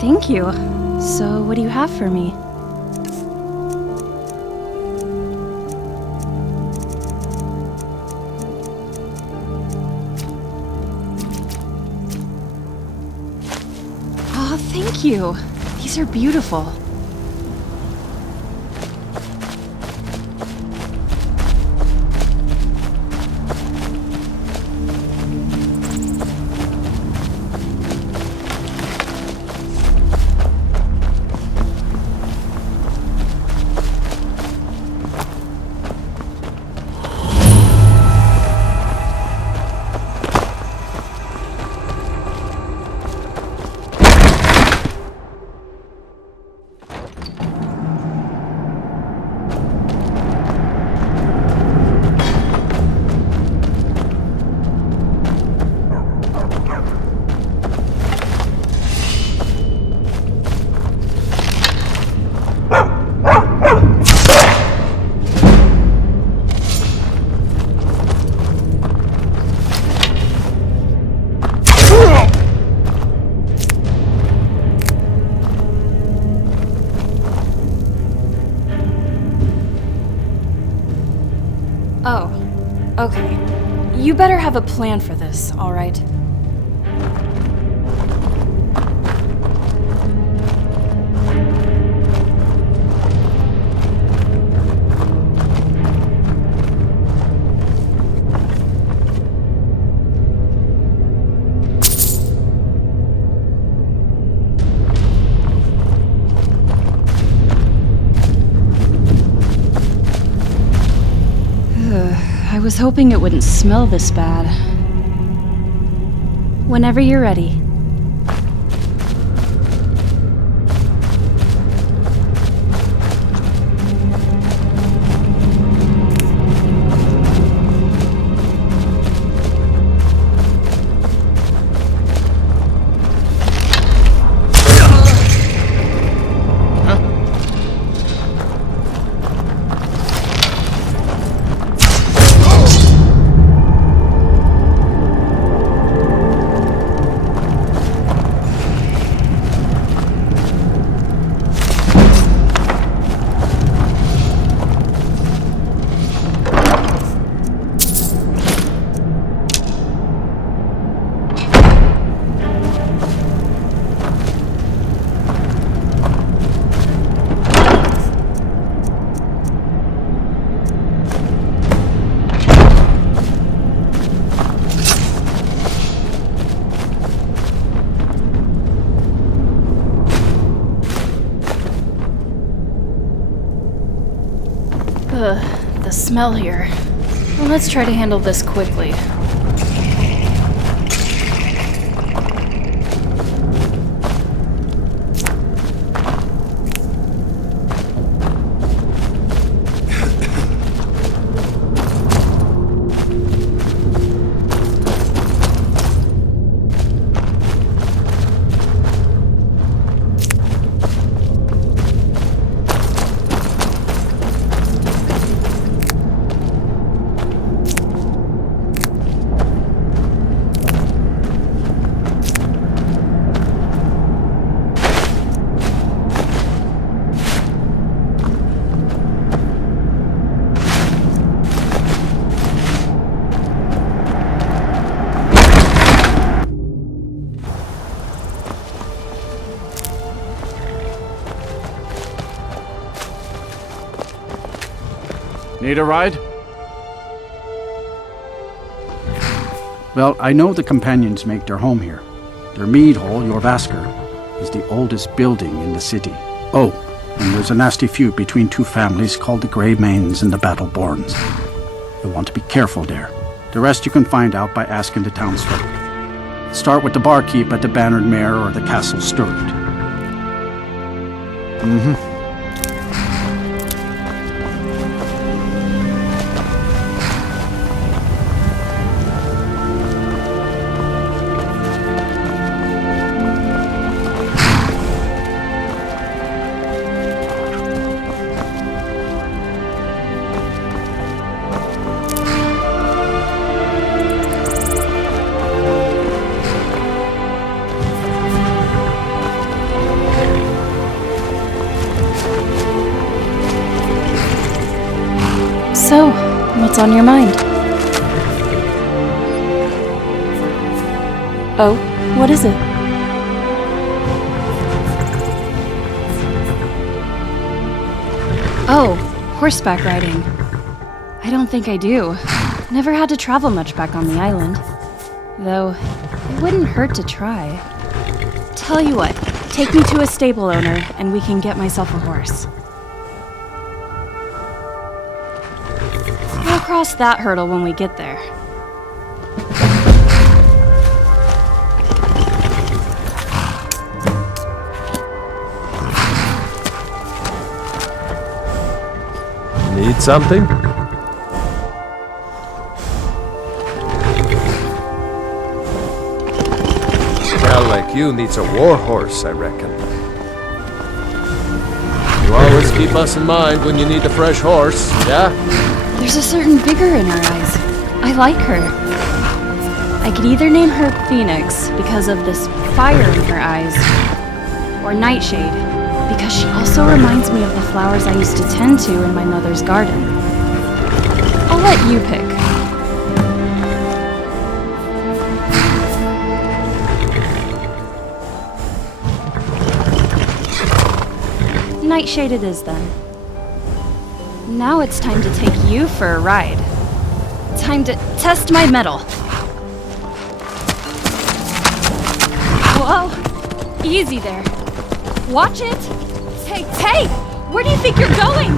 Thank you. So, what do you have for me? Oh, thank you. These are beautiful. Oh, okay. You better have a plan for this, all right? I was hoping it wouldn't smell this bad. Whenever you're ready. The smell here. Well, let's try to handle this quickly. Need a ride? Well, I know the companions make their home here. Their mead hall, Jorvasker, is the oldest building in the city. Oh, and there's a nasty feud between two families called the Greymanes and the Battleborns. You'll want to be careful there. The rest you can find out by asking the townsfolk. Start with the barkeep at the Bannered Mare or the Castle Stirred. What's on your mind? Oh, what is it? Oh, horseback riding. I don't think I do. Never had to travel much back on the island. Though, it wouldn't hurt to try. Tell you what, take me to a stable owner and we can get myself a horse. We'll cross that hurdle when we get there. Need something? Gal like you needs a war horse, I reckon. You always keep us in mind when you need a fresh horse, yeah? There's a certain vigor in her eyes. I like her. I could either name her Phoenix because of this fire in her eyes, or Nightshade because she also reminds me of the flowers I used to tend to in my mother's garden. I'll let you pick. Nightshade it is then. Now it's time to take you for a ride. Time to test my mettle. Whoa! Easy there. Watch it! Hey! Where do you think you're going?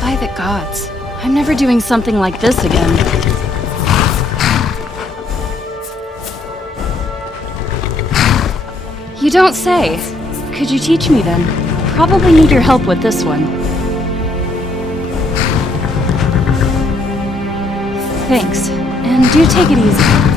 By the gods, I'm never doing something like this again. You don't say. Could you teach me then? Probably need your help with this one. Thanks, and do take it easy.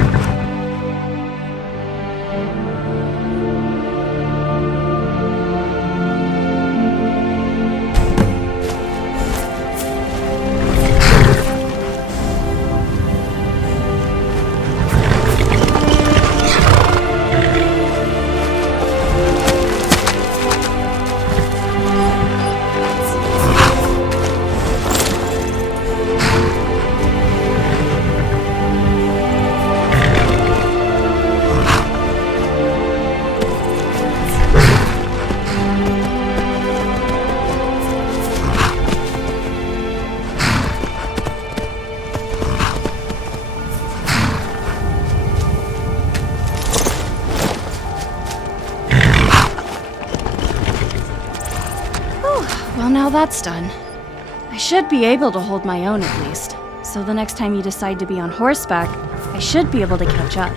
Well, now that's done. I should be able to hold my own at least. So the next time you decide to be on horseback, I should be able to catch up.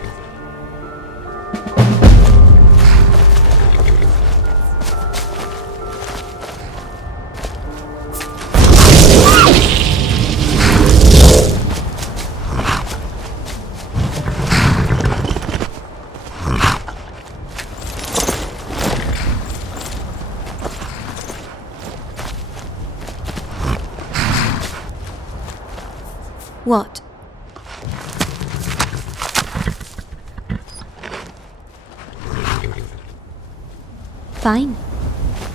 What? Fine.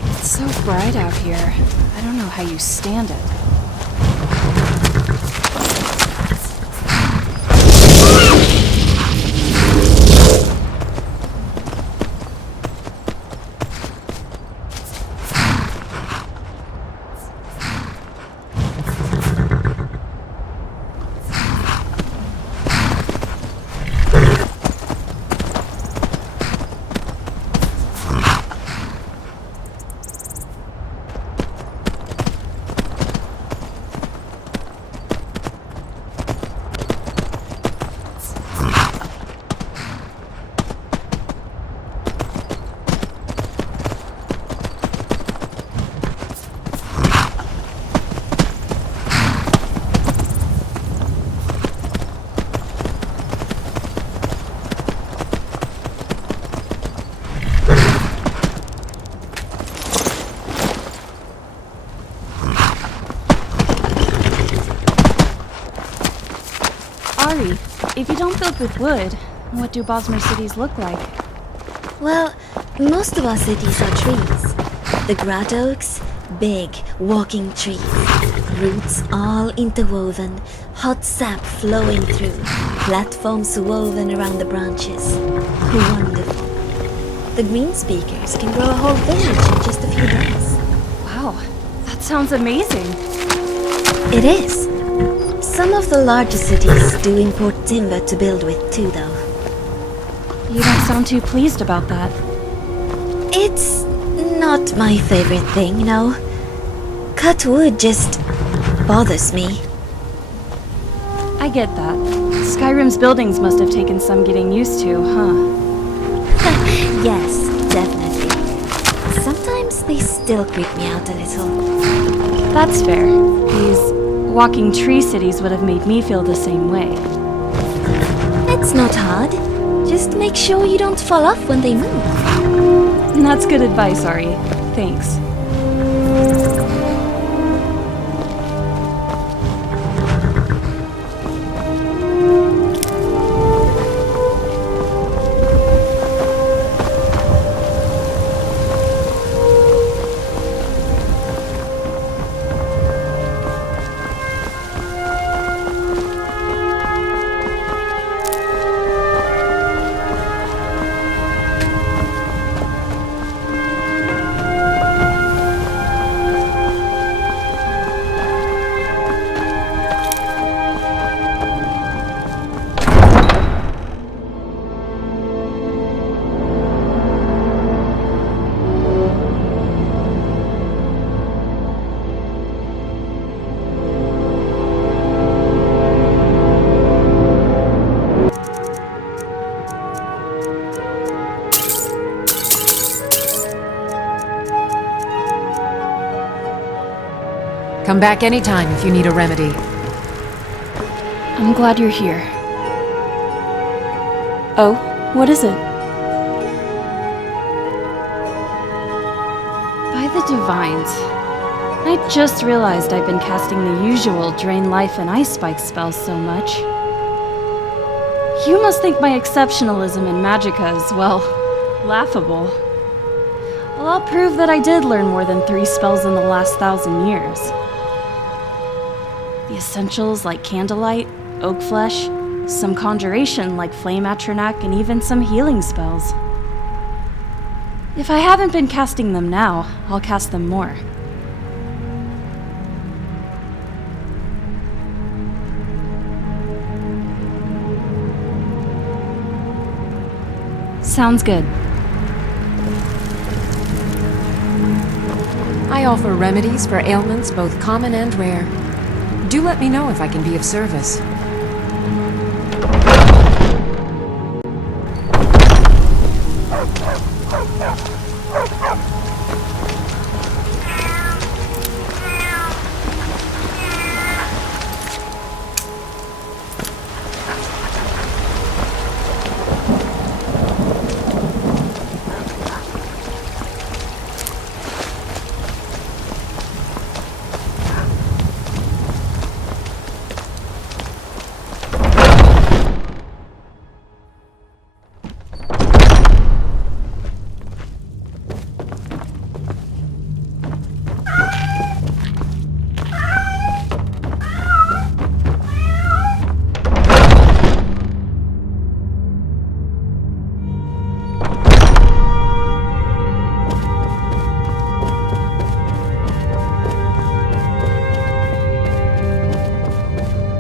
It's so bright out here. I don't know how you stand it. Ari, if you don't build with wood, what do Bosmer cities look like? Well, most of our cities are trees. The Grat Oaks, big, walking trees. Roots all interwoven, hot sap flowing through, platforms woven around the branches. Wonderful. The green speakers can grow a whole village in just a few days. Wow, that sounds amazing. It is. Some of the larger cities do import timber to build with too, though. You don't sound too pleased about that. It's not my favorite thing, no. Cut wood just bothers me. I get that. Skyrim's buildings must have taken some getting used to, huh? Yes, definitely. Sometimes they still creep me out a little. That's fair. These walking tree cities would have made me feel the same way. It's not hard. Just make sure you don't fall off when they move. That's good advice, Ari. Thanks. Come back anytime if you need a remedy. I'm glad you're here. Oh, what is it? By the Divines. I just realized I've been casting the usual Drain Life and Ice Spike spells so much. You must think my exceptionalism in Magicka is, well, laughable. Well, I'll prove that I did learn more than 3 spells in the last 1,000 years. The essentials like Candlelight, Oak Flesh, some conjuration like Flame Atronak, and even some healing spells. If I haven't been casting them now, I'll cast them more. Sounds good. I offer remedies for ailments both common and rare. Do let me know if I can be of service.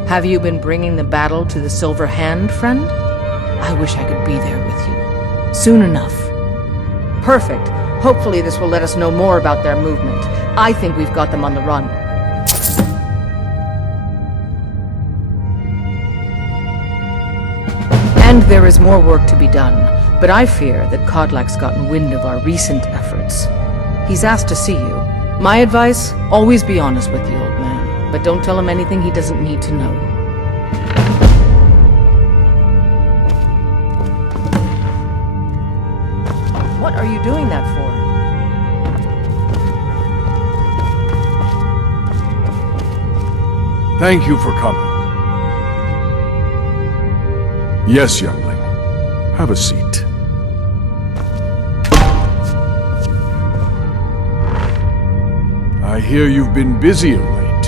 Have you been bringing the battle to the Silver Hand, friend? I wish I could be there with you. Soon enough. Perfect. Hopefully this will let us know more about their movement. I think we've got them on the run. And there is more work to be done, but I fear that Kodlak's gotten wind of our recent efforts. He's asked to see you. My advice, always be honest with the old man, but don't tell him anything he doesn't need to know. What are you doing that for? Thank you for coming. Yes, youngling. Have a seat. I hear you've been busy of late.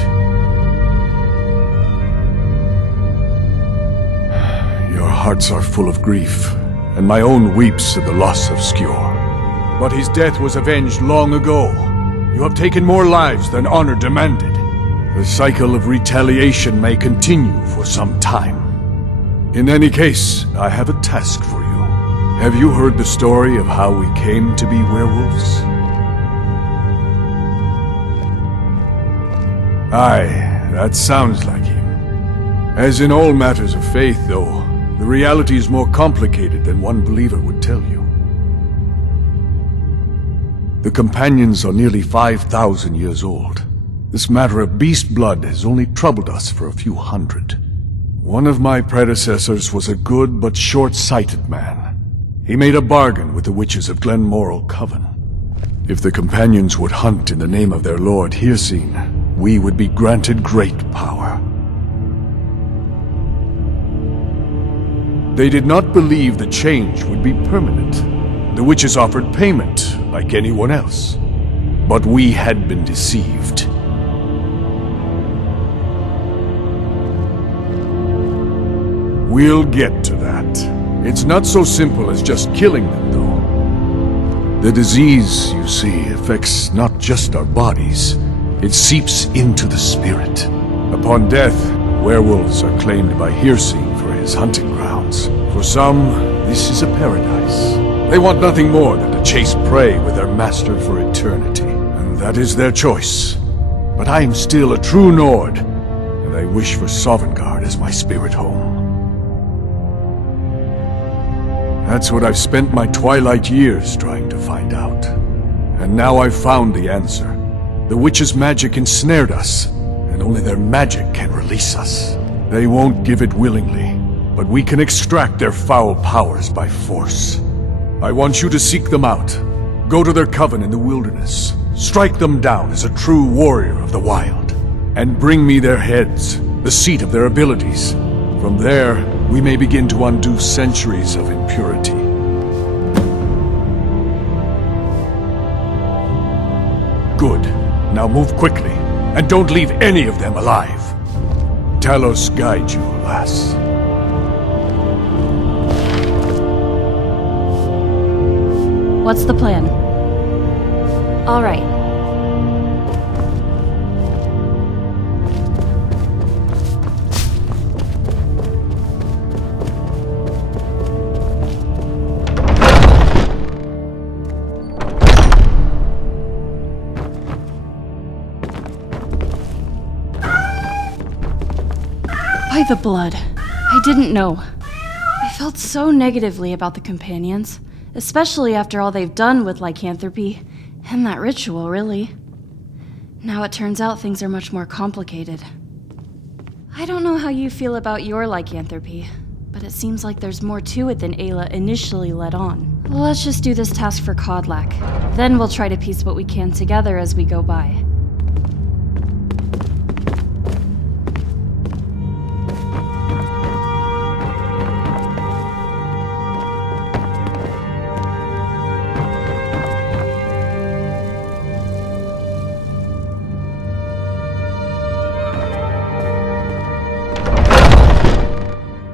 Your hearts are full of grief, and my own weeps at the loss of Skjor. But his death was avenged long ago. You have taken more lives than honor demanded. The cycle of retaliation may continue for some time. In any case, I have a task for you. Have you heard the story of how we came to be werewolves? Aye, that sounds like him. As in all matters of faith, though, the reality is more complicated than one believer would tell you. The companions are nearly 5,000 years old. This matter of beast blood has only troubled us for a few hundred. One of my predecessors was a good but short-sighted man. He made a bargain with the witches of Glenmoral Coven. If the companions would hunt in the name of their lord Hircine, we would be granted great power. They did not believe the change would be permanent. The witches offered payment, like anyone else. But we had been deceived. We'll get to that. It's not so simple as just killing them, though. The disease, you see, affects not just our bodies. It seeps into the spirit. Upon death, werewolves are claimed by Hircine for his hunting grounds. For some, this is a paradise. They want nothing more than to chase prey with their master for eternity. And that is their choice. But I am still a true Nord, and I wish for Sovngarde as my spirit home. That's what I've spent my twilight years trying to find out. And now I've found the answer. The witch's magic ensnared us, and only their magic can release us. They won't give it willingly, but we can extract their foul powers by force. I want you to seek them out. Go to their coven in the wilderness. Strike them down as a true warrior of the wild. And bring me their heads, the seat of their abilities. From there, we may begin to undo centuries of impurity. Good. Now move quickly, and don't leave any of them alive. Talos guide you, lass. What's the plan? All right. By the blood. I didn't know. I felt so negatively about the companions, especially after all they've done with lycanthropy, and that ritual, really. Now it turns out things are much more complicated. I don't know how you feel about your lycanthropy, but it seems like there's more to it than Ayla initially let on. Let's just do this task for Kodlak. Then we'll try to piece what we can together as we go by.